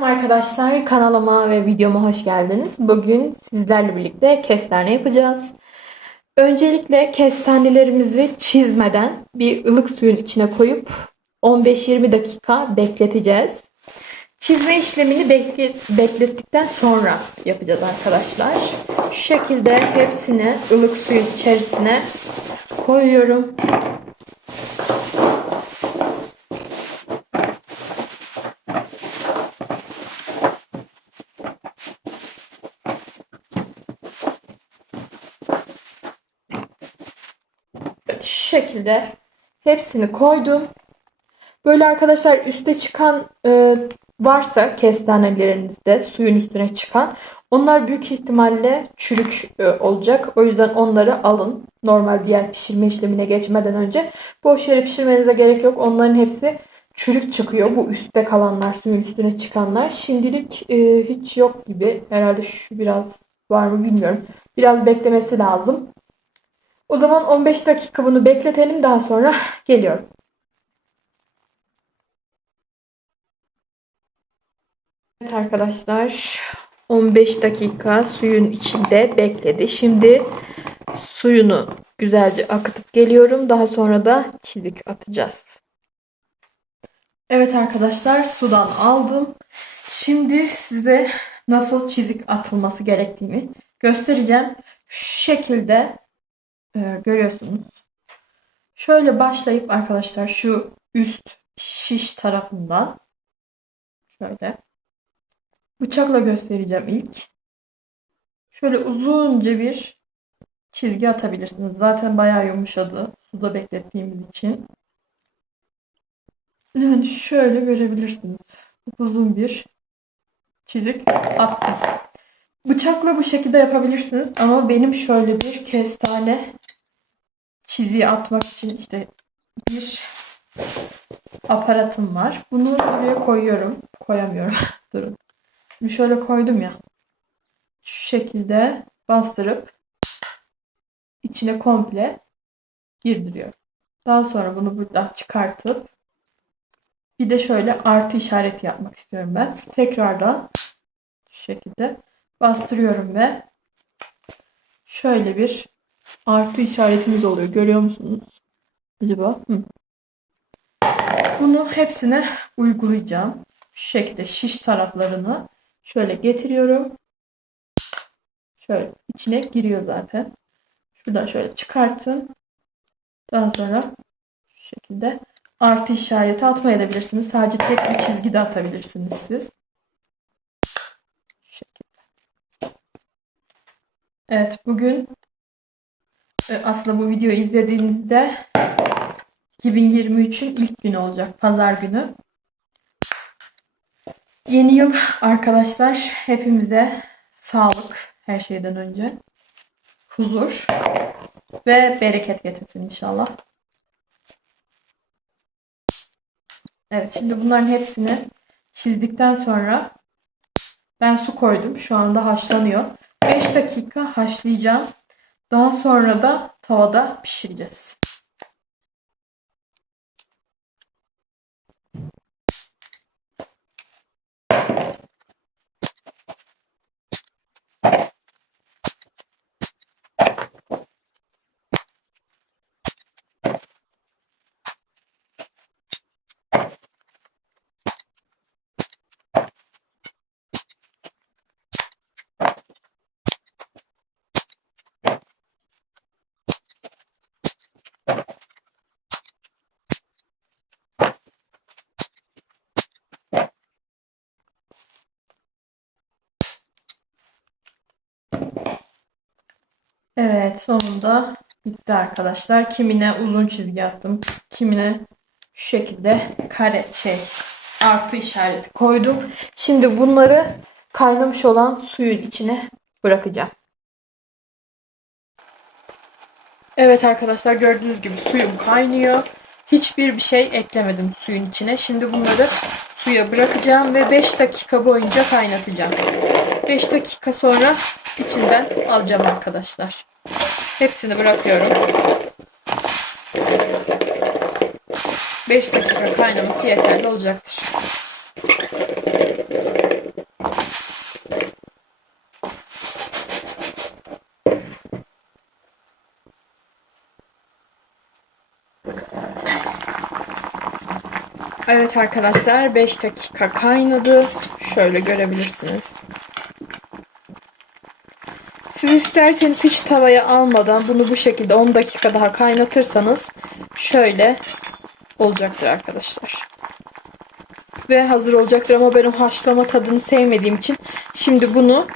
Selam arkadaşlar, kanalıma ve videoma hoş geldiniz. Bugün sizlerle birlikte kestane yapacağız. Öncelikle kestanelerimizi çizmeden bir ılık suyun içine koyup 15-20 dakika bekleteceğiz. Çizme işlemini bekle- beklettikten sonra yapacağız arkadaşlar. Şu şekilde hepsini ılık suyun içerisine koyuyorum. Şu şekilde hepsini koydum. Böyle arkadaşlar üste çıkan e, varsa kestanelerinizde suyun üstüne çıkan onlar büyük ihtimalle çürük e, olacak. O yüzden onları alın. Normal diğer pişirme işlemine geçmeden önce. Boş yere pişirmenize gerek yok. Onların hepsi çürük çıkıyor. Bu üstte kalanlar, suyun üstüne çıkanlar. Şimdilik e, hiç yok gibi. Herhalde şu biraz var mı bilmiyorum. Biraz beklemesi lazım. O zaman 15 dakika bunu bekletelim. Daha sonra geliyorum. Evet arkadaşlar 15 dakika suyun içinde bekledi. Şimdi suyunu güzelce akıtıp geliyorum. Daha sonra da çizik atacağız. Evet arkadaşlar sudan aldım. Şimdi size nasıl çizik atılması gerektiğini göstereceğim. Şu şekilde e, görüyorsunuz. Şöyle başlayıp arkadaşlar şu üst şiş tarafından şöyle bıçakla göstereceğim ilk. Şöyle uzunca bir çizgi atabilirsiniz. Zaten bayağı yumuşadı. Suda beklettiğimiz için. Yani şöyle görebilirsiniz. Uzun bir çizik attım. Bıçakla bu şekilde yapabilirsiniz ama benim şöyle bir kestane çiziği atmak için işte bir aparatım var. Bunu buraya koyuyorum. Koyamıyorum. Durun. Şimdi şöyle koydum ya. Şu şekilde bastırıp içine komple girdiriyorum. Daha sonra bunu buradan çıkartıp bir de şöyle artı işareti yapmak istiyorum ben. Tekrardan şu şekilde bastırıyorum ve şöyle bir artı işaretimiz oluyor. Görüyor musunuz? Acaba? Hı. Bunu hepsine uygulayacağım. Şu şekilde şiş taraflarını şöyle getiriyorum. Şöyle içine giriyor zaten. Şuradan şöyle çıkartın. Daha sonra şu şekilde artı işareti atmayabilirsiniz. Sadece tek bir çizgi de atabilirsiniz siz. Evet bugün aslında bu videoyu izlediğinizde 2023'ün ilk günü olacak. Pazar günü. Yeni yıl arkadaşlar hepimize sağlık her şeyden önce. Huzur ve bereket getirsin inşallah. Evet şimdi bunların hepsini çizdikten sonra ben su koydum. Şu anda haşlanıyor. 5 dakika haşlayacağım. Daha sonra da tavada pişireceğiz. Evet sonunda bitti arkadaşlar. Kimine uzun çizgi attım. Kimine şu şekilde kare şey artı işareti koydum. Şimdi bunları kaynamış olan suyun içine bırakacağım. Evet arkadaşlar gördüğünüz gibi suyum kaynıyor. Hiçbir bir şey eklemedim suyun içine. Şimdi bunları suya bırakacağım ve 5 dakika boyunca kaynatacağım. 5 dakika sonra içinden alacağım arkadaşlar. Hepsini bırakıyorum. 5 dakika kaynaması yeterli olacaktır. Evet arkadaşlar 5 dakika kaynadı. Şöyle görebilirsiniz. Siz isterseniz hiç tavaya almadan bunu bu şekilde 10 dakika daha kaynatırsanız şöyle olacaktır arkadaşlar. Ve hazır olacaktır ama ben o haşlama tadını sevmediğim için şimdi bunu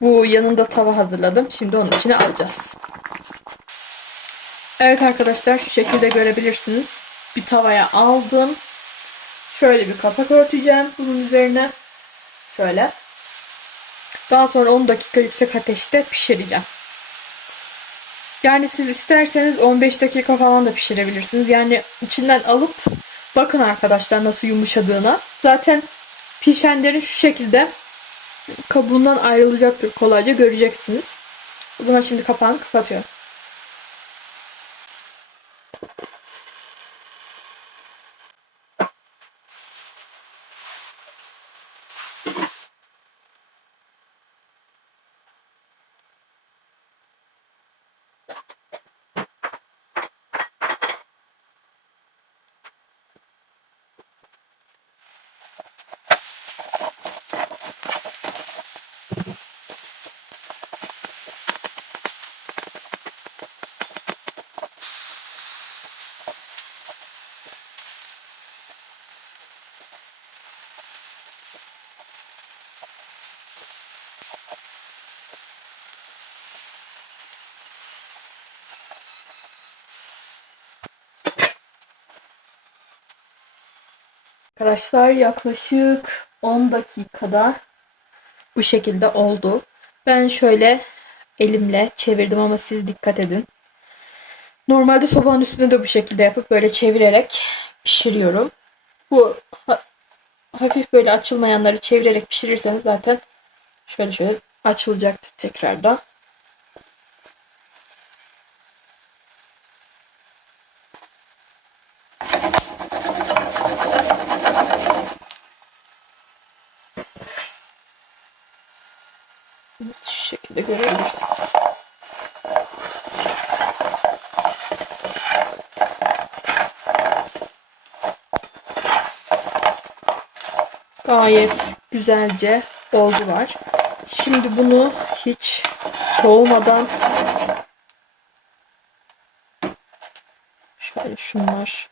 bu yanında tava hazırladım. Şimdi onun içine alacağız. Evet arkadaşlar şu şekilde görebilirsiniz. Bir tavaya aldım. Şöyle bir kapak örteceğim bunun üzerine. Şöyle. Daha sonra 10 dakika yüksek ateşte pişireceğim. Yani siz isterseniz 15 dakika falan da pişirebilirsiniz. Yani içinden alıp bakın arkadaşlar nasıl yumuşadığına. Zaten pişenlerin şu şekilde kabuğundan ayrılacaktır kolayca göreceksiniz. O zaman şimdi kapağını kapatıyorum. Arkadaşlar yaklaşık 10 dakikada bu şekilde oldu. Ben şöyle elimle çevirdim ama siz dikkat edin. Normalde sobanın üstünde de bu şekilde yapıp böyle çevirerek pişiriyorum. Bu ha- hafif böyle açılmayanları çevirerek pişirirseniz zaten şöyle şöyle açılacaktır tekrardan. Evet, şu şekilde görebilirsiniz. Gayet güzelce oldular. Şimdi bunu hiç soğumadan şöyle şunlar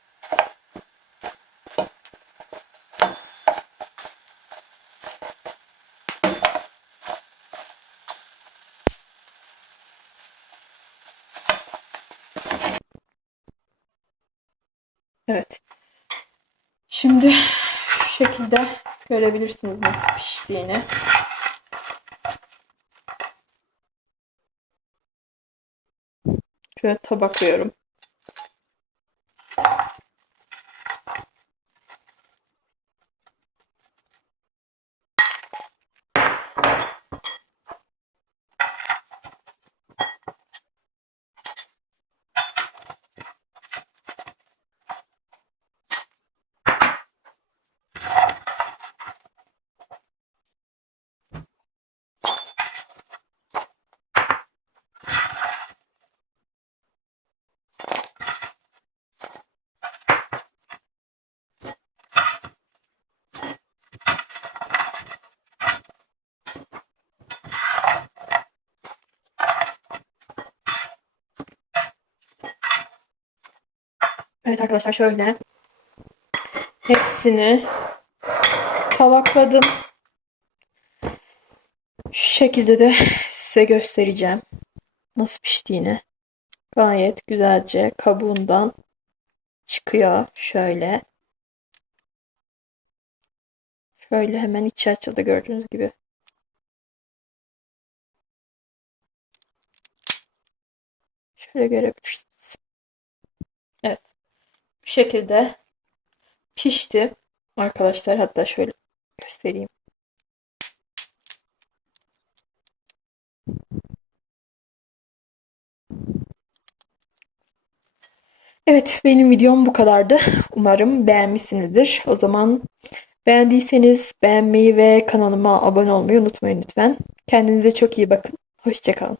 Evet. Şimdi şu şekilde görebilirsiniz nasıl piştiğini. Şöyle tabaklıyorum. Evet arkadaşlar şöyle hepsini tabakladım. Şu şekilde de size göstereceğim nasıl piştiğini. Gayet güzelce kabuğundan çıkıyor şöyle. Şöyle hemen içi açıldı gördüğünüz gibi. Şöyle görebilirsiniz. Bu şekilde pişti arkadaşlar. Hatta şöyle göstereyim. Evet, benim videom bu kadardı. Umarım beğenmişsinizdir. O zaman beğendiyseniz beğenmeyi ve kanalıma abone olmayı unutmayın lütfen. Kendinize çok iyi bakın. Hoşçakalın.